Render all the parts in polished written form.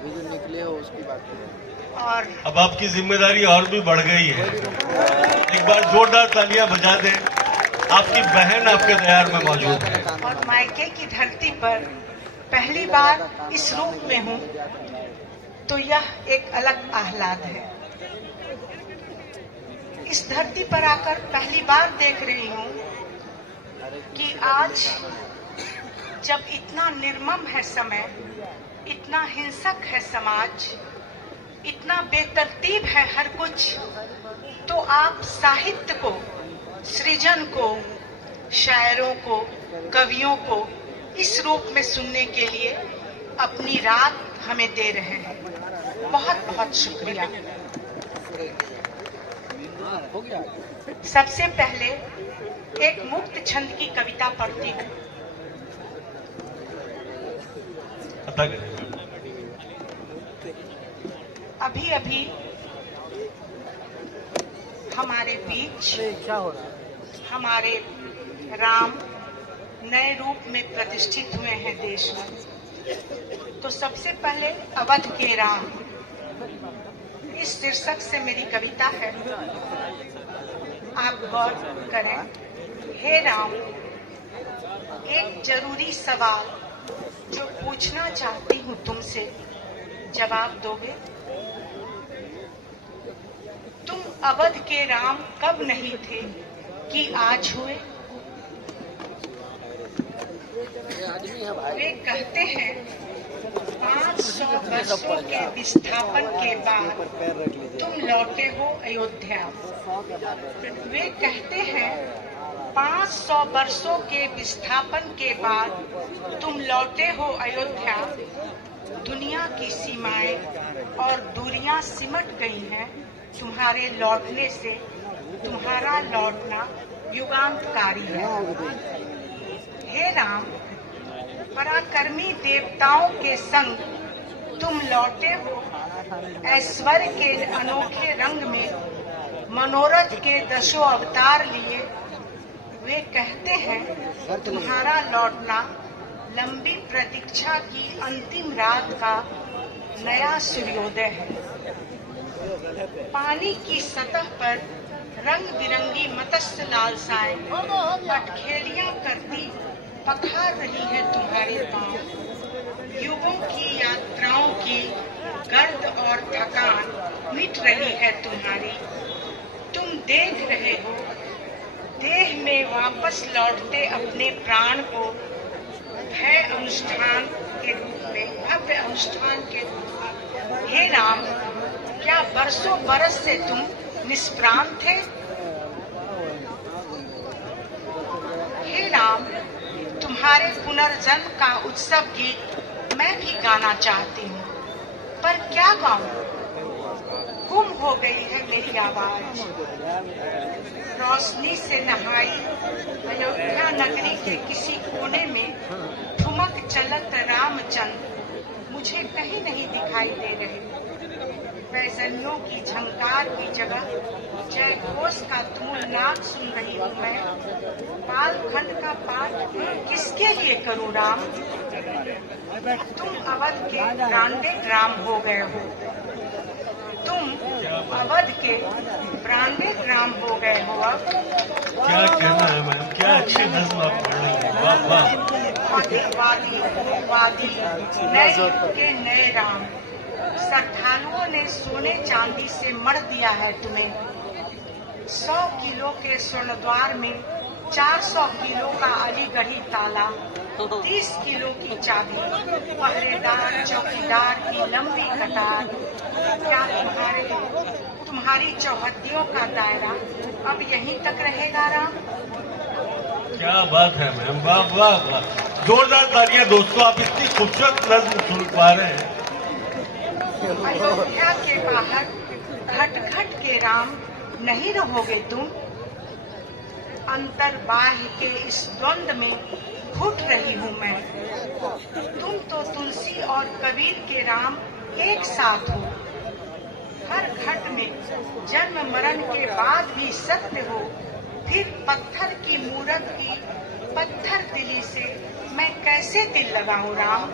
अभी जो निकले हो उसकी बात करें। और अब आपकी जिम्मेदारी और भी बढ़ गई है। एक बार जोरदार तालियां बजा दें। आपकी बहन आपके दयार में मौजूद है। और मायके की धरती पर पहली बार इस रूप में हूँ तो यह एक अलग आह्लाद है। इस धरती पर आकर पहली बार देख रही हूँ कि आज जब इतना निर्मम है समय, इतना हिंसक है समाज, इतना बेतरतीब है हर कुछ, तो आप साहित्य को, सृजन को, शायरों को, कवियों को इस रूप में सुनने के लिए अपनी रात हमें दे रहे हैं। बहुत बहुत शुक्रिया। सबसे पहले एक मुक्त छंद की कविता पढ़ती हूँ। अभी अभी हमारे बीच हमारे राम नए रूप में प्रतिष्ठित हुए हैं देश में। तो सबसे पहले अवध के राम, इस शीर्षक से मेरी कविता है। आप गौर करें। हे राम, एक जरूरी सवाल जो पूछना चाहती हूँ तुमसे, जवाब दोगे? तुम अवध के राम कब नहीं थे कि आज हुए? वे कहते हैं 500 वर्षों के विस्थापन के बाद तुम लौटे हो अयोध्या। वे कहते हैं 500 वर्षों के विस्थापन के बाद तुम लौटे हो अयोध्या। दुनिया की सीमाएं और दूरियां सिमट गई हैं तुम्हारे लौटने से। तुम्हारा लौटना युगांतकारी है। हे राम, पराक्रमी देवताओं के संग तुम लौटे हो ऐश्वर्य के अनोखे रंग में, मनोरथ के 10 अवतार लिए। वे कहते हैं तुम्हारा लौटना लंबी प्रतीक्षा की अंतिम रात का नया सूर्योदय है। पानी की सतह पर रंग बिरंगी मत्स्य लालसाएं अटखेलियां करती पखार रही है तुम्हारे पांव। युगों की यात्राओं की गर्द और थकान मिट रही है तुम्हारी। तुम देख रहे हो देह में वापस लौटते अपने प्राण को भव्य अनुष्ठान के रूप में। हे राम, क्या बरसों बरस से तुम निष्प्राण थे? हे राम, तुम्हारे पुनर्जन्म का उत्सव गीत मैं भी गाना चाहती हूँ, पर क्या गाऊं? गुम हो गई है मेरी आवाज। रोशनी से नहाई अयोध्या नगरी के किसी कोने में ठुमक चलत रामचंद्र मुझे कहीं नहीं दिखाई दे रहे। पैजनियों की झंकार की जगह जय घोष का तुमुल नाद सुन रही हूँ मैं। कालखंड का पाठ किसके लिए करूँ राम? तुम अवध के ब्रांडेड राम हो गए हो। तुम अवध के ब्रांडेड राम हो गए हो। अब क्या कहना है मैम, क्या अच्छी नज़्म आप पढ़ रही हैं। वाह वाह। वादी नए युग के नए राम, श्रद्धालुओं ने सोने चांदी से मढ़ दिया है तुम्हें। 100 किलो के स्वर्ण द्वार में 400 किलो का अलीगढ़ी ताला, 30 किलो की चाबी, पहरेदार चौकीदार की लंबी कतार। क्या तुम्हारी चौहद्दियों का दायरा अब यहीं तक रहेगा राम? क्या बात है मैम, वाह वाह वाह। जोरदार तालियां दोस्तों, आप इतनी खूबसूरत नज़्म सुन पा रहे हैं। अयोध्या के बाहर घट घट के राम नहीं रहोगे तुम? अंतर बाह्य के इस द्वंद में घुट रही हूँ मैं। तुम तो तुलसी और कबीर के राम एक साथ हो। हर घट में जन्म मरण के बाद भी सत्य हो। फिर पत्थर की मूरत की पत्थर दिली से मैं कैसे दिल लगाऊं राम?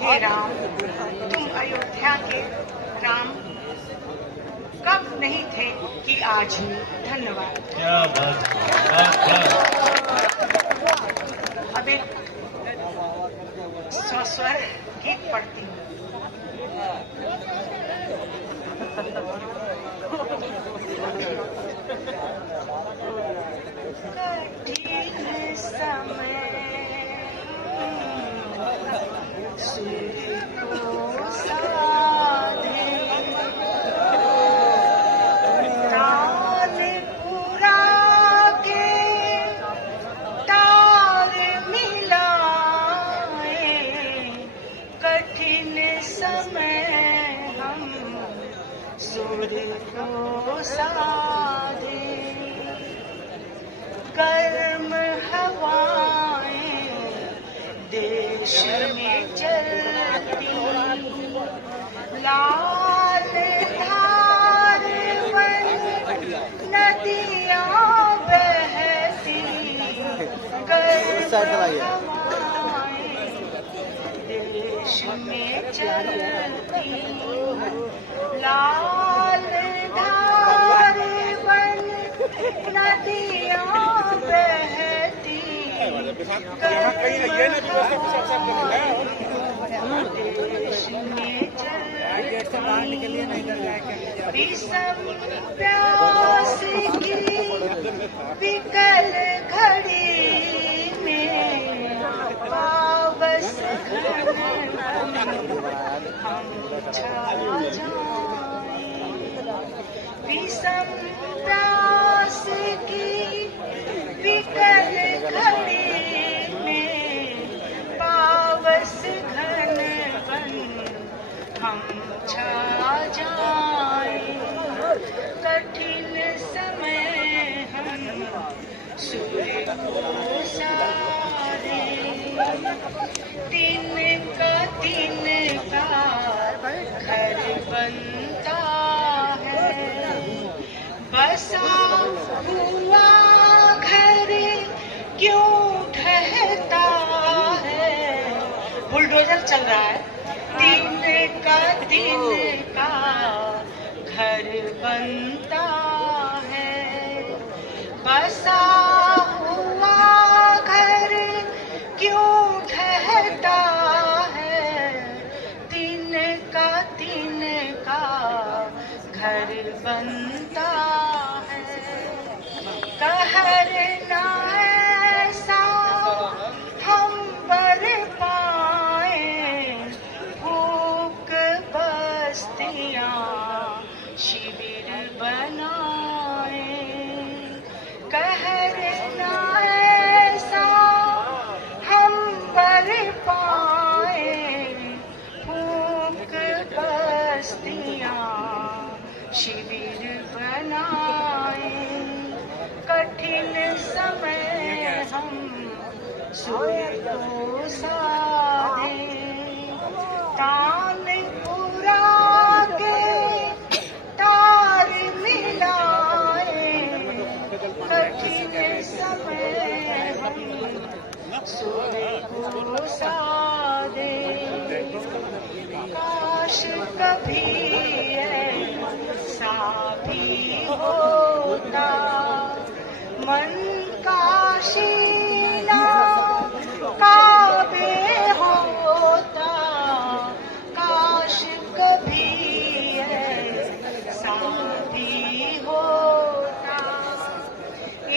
हे राम, तुम अयोध्या राम कब नहीं थे कि आज ही। धन्यवाद। क्या बात, अब एक सस्वर गीत पढ़ती हूँ। कठिन समय सुर को साधे ताल पुरा के तार मिलाए, कठिन समय हम सुर को साधे, गर्म हवाएं देश में चलती, लाल धार बन नदियां बहती, गर्म हवाएं देश में चलती, लाल धार बन नदियां बहती, देश में चलती, विषम प्यास की विकल घड़ी में पावस हम छा जाएं, विषम प्यास की विकल घड़ी में पावस घन बन हम छा जाएं, कठिन समय हम सूर्य को सारे, दिन का घर बनता है, बसा हुआ घर क्यों ढहता है, बुलडोजर चल रहा है, दिन का घर बनता है, बसा हुआ घर क्यों ढहता है, दिन का घर बनता है, कहर ना ऐसा हम बर पाए, भूख बस्तियां शिविर बनाए, कहर ना ऐसा हम बर पाए, भूख बस्तियां शिविर बनाए, कठिन समय हम सूर्य को साधे, तान पुरा के तार मिलाए, कठिन समय हम सूर्य को साधे, काश कभी ऐसा भी होता, मन काशीना काबे होता, काश कभी ऐसा भी होता,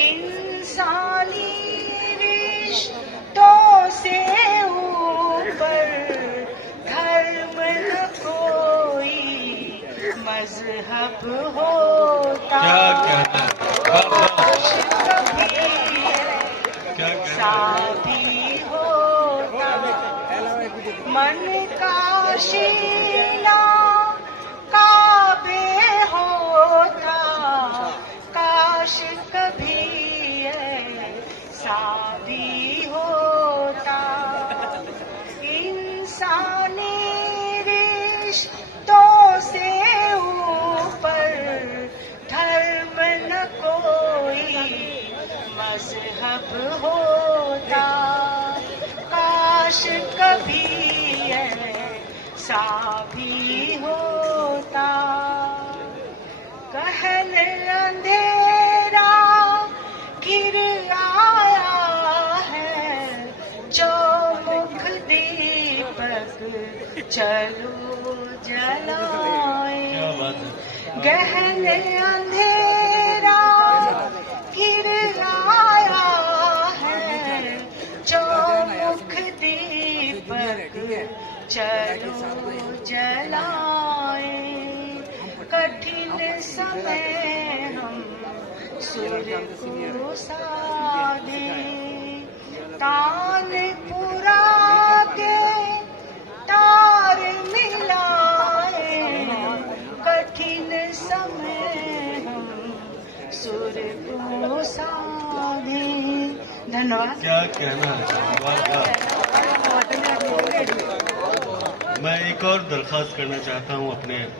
इंसानी रिश्तों से ऊपर धर्म न कोई मजहब होता, शादी होता, मन काशीना काबे होता, काश कभी ऐसा भी होता, इंसानी रिश्तों से ऊपर धर्म न कोई मजहब होता, काश कभी ऐसा भी होता। गहन अंधेरा घिर आया है, जो मुख दीपक चलो जलाए। क्या बात है। गहन अंधेरा घिर आया है, जो मुख दीपक चलो जलाए। कठिन समय हम सूर्य को साधे, तानपुरा के तार मिलाए। कठिन समय हम सूर्य को साधे। धन्यवाद। क्या कहना है। वाह वाह। मैं एक और दरख्वास्त करना चाहता हूं अपने